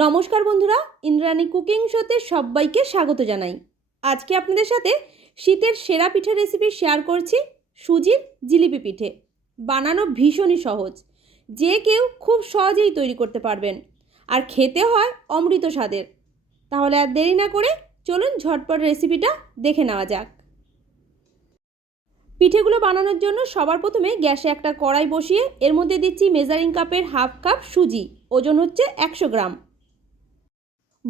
নমস্কার বন্ধুরা, ইন্দ্রাণী কুকিং শোতে সবাইকে স্বাগত জানাই। আজকে আপনাদের সাথে শীতের সেরা পিঠে রেসিপি শেয়ার করছি সুজির জিলিপি পিঠে। বানানো ভীষণই সহজ। যে কেউ খুব সহজেই তৈরি করতে পারবেন। আর খেতে হয় অমৃত স্বাদের। তাহলে আর দেরি না করে চলুন ঝটপট রেসিপিটা দেখে নেওয়া যাক। পিঠেগুলো বানানোর জন্য সবার প্রথমে গ্যাসে একটা কড়াই বসিয়ে এর মধ্যে দিচ্ছি মেজারিং কাপের হাফ কাপ সুজি, ওজন হচ্ছে একশো গ্রাম।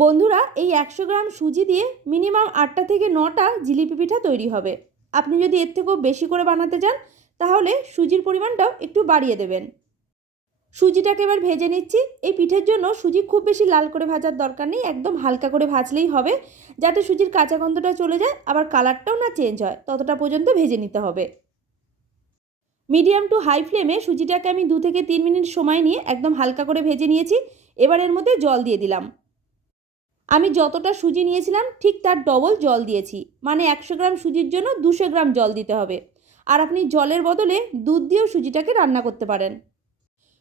বন্ধুরা, এই একশো গ্রাম সুজি দিয়ে মিনিমাম আটটা থেকে নটা জিলিপি পিঠা তৈরি হবে। আপনি যদি এর থেকেও বেশি করে বানাতে চান, তাহলে সুজির পরিমাণটাও একটু বাড়িয়ে দেবেন। সুজিটাকে এবার ভেজে নিচ্ছি। এই পিঠের জন্য সুজি খুব বেশি লাল করে ভাজার দরকার নেই, একদম হালকা করে ভাজলেই হবে। যাতে সুজির কাঁচা গন্ধটা চলে যায়, আবার কালারটাও না চেঞ্জ হয়, ততটা পর্যন্ত ভেজে নিতে হবে। মিডিয়াম টু হাই ফ্লেমে সুজিটাকে আমি দু থেকে তিন মিনিট সময় নিয়ে একদম হালকা করে ভেজে নিয়েছি। এবার এর মধ্যে জল দিয়ে দিলাম। আমি যতটা সুজি নিয়েছিলাম, ঠিক তার ডবল জল দিয়েছি। মানে একশো গ্রাম সুজির জন্য দুশো গ্রাম জল দিতে হবে। আর আপনি জলের বদলে দুধ দিয়েও সুজিটাকে রান্না করতে পারেন।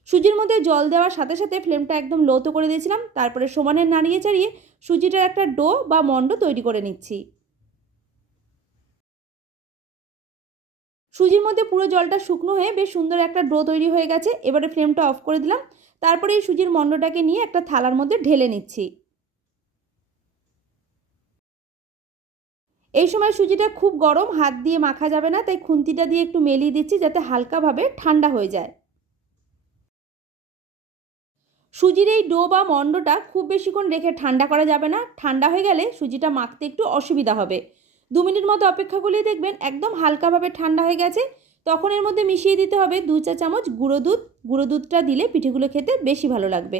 সুজির মধ্যে জল দেওয়ার সাথে সাথে ফ্লেমটা একদম লোতো করে দিয়েছিলাম, তারপরে সমানে নাড়িয়ে চাড়িয়ে সুজিটার একটা ডো বা মণ্ড তৈরি করে নিচ্ছি। সুজির মধ্যে পুরো জলটা শুকনো হয়ে বেশ সুন্দর একটা ডো তৈরি হয়ে গেছে। এবারে ফ্লেমটা অফ করে দিলাম। তারপরে এই সুজির মণ্ডটাকে নিয়ে একটা থালার মধ্যে ঢেলে নিচ্ছি। এই সময় সুজিটা খুব গরম, হাত দিয়ে মাখা যাবে না, তাই খুন্তিটা দিয়ে একটু মেলিয়ে দিচ্ছি যাতে হালকাভাবে ঠান্ডা হয়ে যায়। সুজির এই ডো বা মণ্ডটা খুব বেশিক্ষণ রেখে ঠান্ডা করা যাবে না। ঠান্ডা হয়ে গেলে সুজিটা মাখতে একটু অসুবিধা হবে। দু মিনিট মতো অপেক্ষা করলেই দেখবেন একদম হালকাভাবে ঠান্ডা হয়ে গেছে। তখন এর মধ্যে মিশিয়ে দিতে হবে দু চা চামচ গুঁড়ো দুধ। গুঁড়ো দুধটা দিলে পিঠেগুলো খেতে বেশি ভালো লাগবে।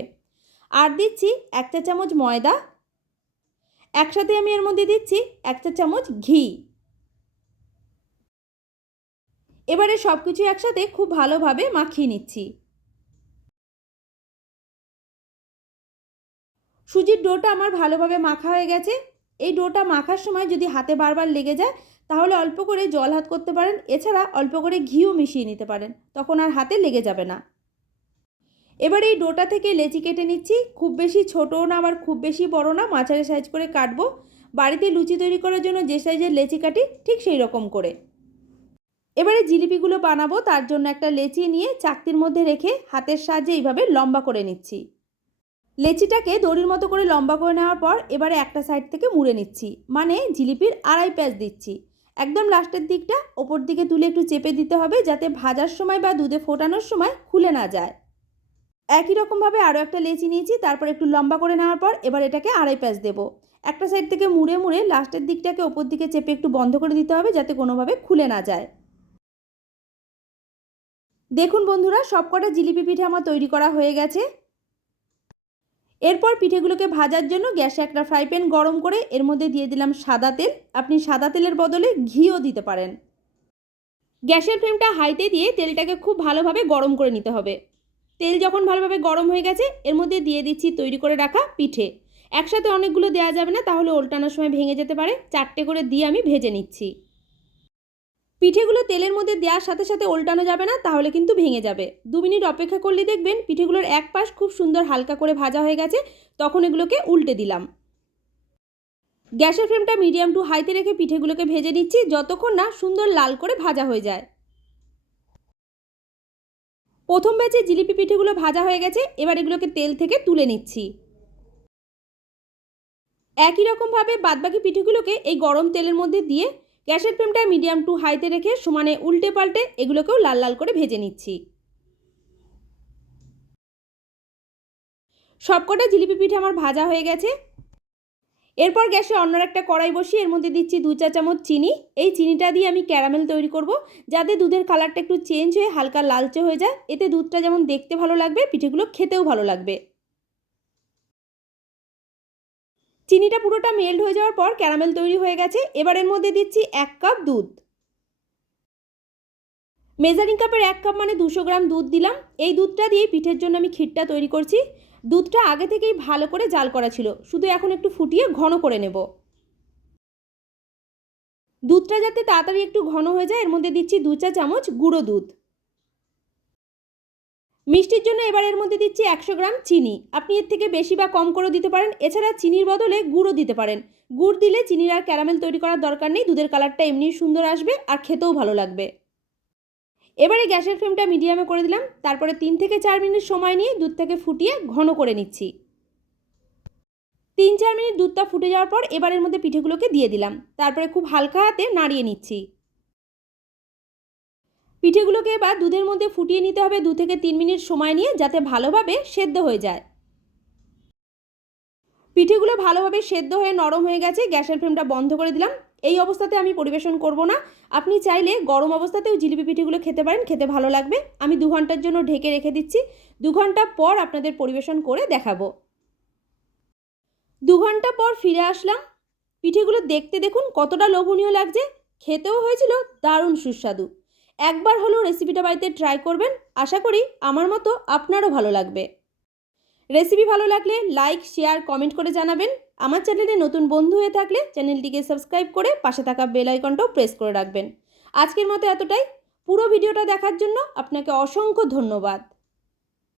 আর দিচ্ছি এক চা চামচ ময়দা। একসাথে আমি এর মধ্যে দিচ্ছি এক চা চামচ ঘি। এবারে সব কিছু একসাথে খুব ভালোভাবে মাখিয়ে নিচ্ছি। সুজির ডোটা আমার ভালোভাবে মাখা হয়ে গেছে। এই ডোটা মাখার সময় যদি হাতে বারবার লেগে যায়, তাহলে অল্প করে জল হাত করতে পারেন। এছাড়া অল্প করে ঘিও মিশিয়ে নিতে পারেন। তখন আর হাতে লেগে যাবে না। এবার এই ডোটা থেকে লেচি কেটে নিচ্ছি। খুব বেশি ছোটও না আবার খুব বেশি বড় না, মাঝারি সাইজ করে কাটবো। বাড়িতে লুচি তৈরি করার জন্য যে সাইজের লেচি কাটি, ঠিক সেই রকম করে। এবারে জিলিপিগুলো বানাবো, তার জন্য একটা লেচি নিয়ে চাকতির মধ্যে রেখে হাতের সাহায্যে এইভাবে লম্বা করে নিচ্ছি। লেচিটাকে দড়ির মতো করে লম্বা করে নেওয়ার পর এবারে একটা সাইড থেকে মুড়ে নিচ্ছি। মানে জিলিপির আড়াই প্যাঁচ দিচ্ছি। একদম লাস্টের দিকটা, ওপর দিকে তুলে একটু চেপে দিতে হবে, যাতে ভাজার সময় বা দুধে ফোটানোর সময় খুলে না যায়। একই রকমভাবে আরও একটা লেচি নিয়েছি, তারপর একটু লম্বা করে নেওয়ার পর এবার এটাকে আড়াই প্যাঁচ দেবো। একটা সাইড থেকে মুড়ে মুড়ে লাস্টের দিকটাকে ওপর দিকে চেপে একটু বন্ধ করে দিতে হবে যাতে কোনোভাবে খুলে না যায়। দেখুন বন্ধুরা, সবকটা জিলিপি পিঠে আমার তৈরি করা হয়ে গেছে। এরপর পিঠেগুলোকে ভাজার জন্য গ্যাসে একটা ফ্রাই প্যান গরম করে এর মধ্যে দিয়ে দিলাম সাদা তেল। আপনি সাদা তেলের বদলে ঘিও দিতে পারেন। গ্যাসের ফ্লেমটা হাইতে দিয়ে তেলটাকে খুব ভালোভাবে গরম করে নিতে হবে। তেল যখন ভালোভাবে গরম হয়ে গেছে, এর মধ্যে দিয়ে দিচ্ছি তৈরি করে রাখা পিঠে। একসাথে অনেকগুলো দেওয়া যাবে না, তাহলে ওল্টানোর সময় ভেঙে যেতে পারে। চারটে করে দিয়ে আমি ভেজে নিচ্ছি। পিঠেগুলো তেলের মধ্যে দেওয়ার সাথে সাথে ওল্টানো যাবে না, তাহলে কিন্তু ভেঙে যাবে। দু মিনিট অপেক্ষা করলে দেখবেন পিঠেগুলোর এক পাশ খুব সুন্দর হালকা করে ভাজা হয়ে গেছে, তখন এগুলোকে উল্টে দিলাম। গ্যাসের ফ্লেমটা মিডিয়াম টু হাইতে রেখে পিঠেগুলোকে ভেজে নিচ্ছি, যতক্ষণ না সুন্দর লাল করে ভাজা হয়ে যায়। প্রথম ব্যাচে জিলিপি পিঠেগুলো ভাজা হয়ে গেছে, এবার এগুলোকে তেল থেকে তুলে নিচ্ছি। একই রকমভাবে বাদবাকি পিঠেগুলোকে এই গরম তেলের মধ্যে দিয়ে গ্যাসের ফ্লেমটা মিডিয়াম টু হাইতে রেখে সমানে উল্টে পাল্টে এগুলোকেও লাল লাল করে ভেজে নিচ্ছি। সবকটা জিলিপি পিঠে আমার ভাজা হয়ে গেছে এরপর গ্যাসে অন্য একটা কড়াই বসিয়ে এর মধ্যে দিচ্ছি দু চা চামচ চিনি। এই চিনিটা দিয়ে আমি ক্যারামেল তৈরি করব যাতে দুধের কালারটা একটু চেঞ্জ হয়ে হালকা লালচে হয়ে যায়। এতে দুধটা যেমন দেখতে ভালো লাগবে, পিঠেগুলো খেতেও ভালো লাগবে। চিনিটা পুরোটা মেল্ট হয়ে যাওয়ার পর ক্যারামেল তৈরি হয়ে গেছে। এবার এর মধ্যে দিচ্ছি এক কাপ দুধ। মেজারিং কাপের এক কাপ মানে দুশো গ্রাম দুধ দিলাম। এই দুধটা দিয়ে পিঠের জন্য আমি ক্ষীরটা তৈরি করছি। দুধটা আগে থেকেই ভালো করে জাল করা ছিল। শুধু এখন একটু ফুটিয়ে ঘন করে নেব। দুধটা যাতে তাড়াতাড়ি একটু ঘন হয়ে যায়, এর মধ্যে দিচ্ছি দু চা চামচ গুঁড়ো দুধ। মিষ্টির জন্য এবার এর মধ্যে দিচ্ছি একশো গ্রাম চিনি। আপনি এর থেকে বেশি বা কম করেও দিতে পারেন। এছাড়া চিনির বদলে গুড়ও দিতে পারেন। গুড় দিলে চিনির আর ক্যারামেল তৈরি করার দরকার নেই। দুধের কালারটা এমনি সুন্দর আসবে আর খেতেও ভালো লাগবে। এবারে গ্যাসের ফ্লেমটা মিডিয়ামে করে দিলাম। তারপরে তিন থেকে চার মিনিট সময় নিয়ে দুধটাকে ফুটিয়ে ঘন করে নিচ্ছি। তিন চার মিনিট দুধটা ফুটে যাওয়ার পর এবারের মধ্যে পিঠেগুলোকে দিয়ে দিলাম। তারপরে খুব হালকা হাতে নাড়িয়ে নিচ্ছি। পিঠেগুলোকে এবার দুধের মধ্যে ফুটিয়ে নিতে হবে দু থেকে তিন মিনিট সময় নিয়ে যাতে ভালোভাবে সেদ্ধ হয়ে যায়। পিঠেগুলো ভালোভাবে সেদ্ধ হয়ে নরম হয়ে গেছে, গ্যাসের ফ্লেমটা বন্ধ করে দিলাম। এই অবস্থাতে আমি পরিবেশন করব না। আপনি চাইলে গরম অবস্থাতেও জিলিপি পিঠেগুলো খেতে পারেন, খেতে ভালো লাগবে। আমি দু ঘণ্টার জন্য ঢেকে রেখে দিচ্ছি। দু ঘণ্টা পর আপনাদের পরিবেশন করে দেখাবো। দু ঘণ্টা পর ফিরে আসলাম। পিঠেগুলো দেখতে দেখুন কতটা লোভনীয় লাগছে। খেতেও হয়েছিল দারুণ সুস্বাদু। একবার হলেও রেসিপিটা বাড়িতে ট্রাই করবেন। আশা করি আমার মতো আপনারও ভালো লাগবে। রেসিপি ভালো লাগলে লাইক শেয়ার কমেন্ট করে জানাবেন। আমার চ্যানেলে নতুন বন্ধু হয়ে থাকলে চ্যানেলটিকে সাবস্ক্রাইব করে পাশে থাকা বেল আইকনটাও প্রেস করে রাখবেন। আজকের মতো এতটাই। পুরো ভিডিওটা দেখার জন্য আপনাকে অসংখ্য ধন্যবাদ।